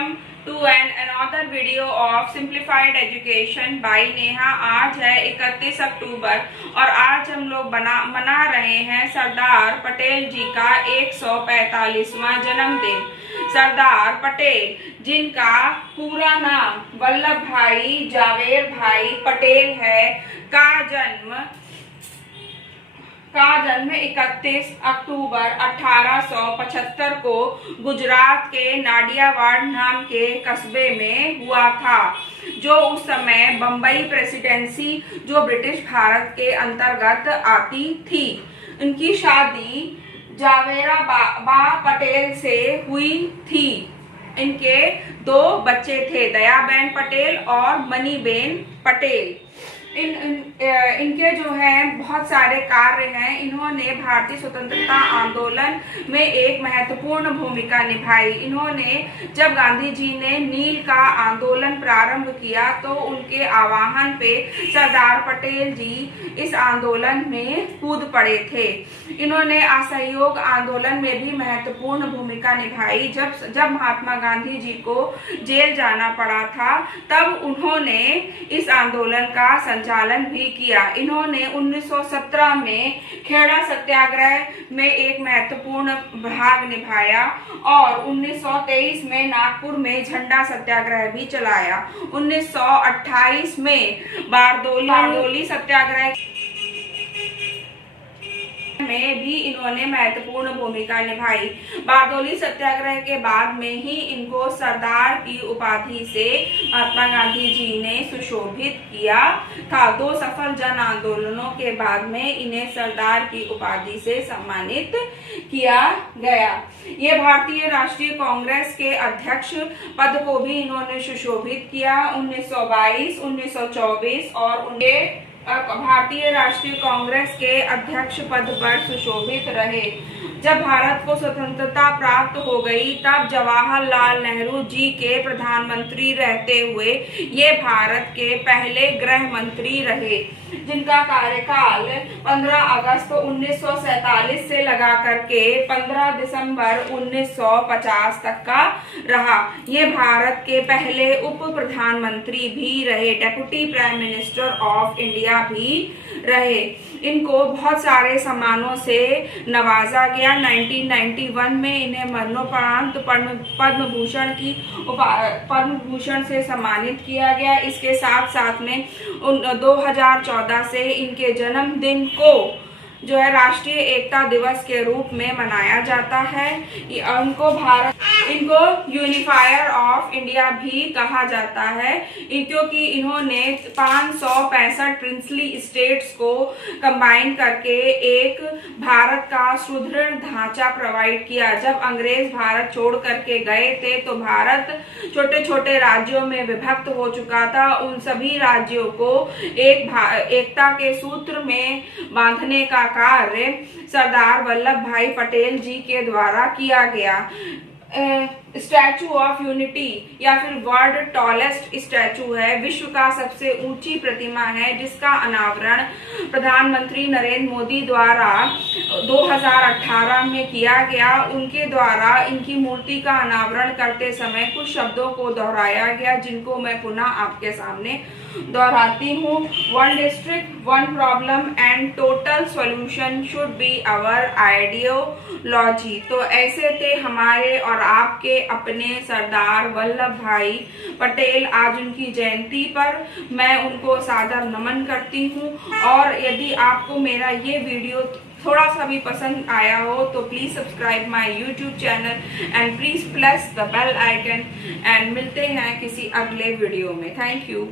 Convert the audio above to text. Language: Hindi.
welcome to another video of simplified education by Neha. आज है 31 अक्टूबर और आज हम लोग मना रहे हैं सरदार पटेल जी का 145वां जन्मदिन। सरदार पटेल जिनका पूरा नाम वल्लभ भाई जावेर भाई पटेल है, का जन्म 31 अक्टूबर 1875 को गुजरात के नाडियावाड़ नाम के कस्बे में हुआ था, जो उस समय बम्बई प्रेसिडेंसी जो ब्रिटिश भारत के अंतर्गत आती थी। उनकी शादी जावेरा बा पटेल से हुई थी। इनके दो बच्चे थे, दयाबेन पटेल और मनीबेन पटेल। इनके जो है बहुत सारे कार्य हैं। इन्होंने भारतीय स्वतंत्रता आंदोलन में एक महत्वपूर्ण भूमिका निभाई। इन्होंने जब गांधी जी ने नील का आंदोलन प्रारंभ किया तो उनके आह्वान पे सरदार पटेल जी इस आंदोलन में कूद पड़े थे। इन्होंने असहयोग आंदोलन में भी महत्वपूर्ण भूमिका निभाई। जब महात्मा गांधी जी को जेल जाना पड़ा था तब उन्होंने इस आंदोलन का संचालन भी किया। इन्होंने 1917 में खेड़ा सत्याग्रह में एक महत्वपूर्ण भाग निभाया और 1923 में नागपुर में झंडा सत्याग्रह भी चलाया। 1928 में बारदोली सत्याग्रह में भी इन्होंने महत्वपूर्ण भूमिका निभाई। बारदोली सत्याग्रह के बाद में ही इनको सरदार की उपाधि से महात्मा गांधी जी ने सुशोभित किया था। 2 सफल जन आंदोलनों के बाद में इन्हें सरदार की उपाधि से सम्मानित किया गया। ये भारतीय राष्ट्रीय कांग्रेस के अध्यक्ष पद को भी इन्होंने सुशोभित किया। 1922, 1924 और उनके भारतीय राष्ट्रीय कांग्रेस के अध्यक्ष पद पर सुशोभित रहे। जब भारत को स्वतंत्रता प्राप्त हो गई तब जवाहरलाल नेहरू जी के प्रधानमंत्री रहते हुए ये भारत के पहले गृह मंत्री रहे, जिनका कार्यकाल 15 अगस्त 1947 से लगा करके 15 दिसंबर 1950 तक का रहा। ये भारत के पहले उप प्रधानमंत्री भी रहे, deputy prime minister of India भी रहे। इनको बहुत सारे सम्मानों से नवाजा गया। 1991 में इन्हें मरणोपरांत पद्म भूषण से सम्मानित किया गया। इसके साथ साथ में 2014 से इनके जन्मदिन को जो है राष्ट्रीय एकता दिवस के रूप में मनाया जाता है। इनको यूनिफायर ऑफ इंडिया भी कहा जाता है, क्योंकि इन्होंने 565 प्रिंसली स्टेट्स को कंबाइन करके एक भारत का सुदृढ़ ढांचा प्रोवाइड किया। जब अंग्रेज भारत छोड़ करके गए थे तो भारत छोटे छोटे राज्यों में विभक्त हो चुका था। उन सभी राज्यों को एकता के सूत्र में बांधने का कार्य सरदार वल्लभ भाई पटेल जी के द्वारा किया गया। स्टैचू ऑफ यूनिटी या फिर वर्ल्ड टॉलेस्ट स्टैचू है, विश्व का सबसे ऊंची प्रतिमा है, जिसका अनावरण प्रधानमंत्री नरेंद्र मोदी द्वारा 2018 में किया गया। उनके द्वारा इनकी मूर्ति का अनावरण करते समय कुछ शब्दों को दोहराया गया, जिनको मैं पुनः आपके सामने दोहराती हूँ। 1 district 1 problem and total solution should be our ideology. तो ऐसे थे हमारे और आपके अपने सरदार वल्लभ भाई पटेल। आज उनकी जयंती पर मैं उनको सादर नमन करती हूँ। और यदि आपको मेरा ये वीडियो थोड़ा सा भी पसंद आया हो तो please subscribe my YouTube channel and please press the bell icon. And मिलते हैं किसी अगले वीडियो में। Thank you.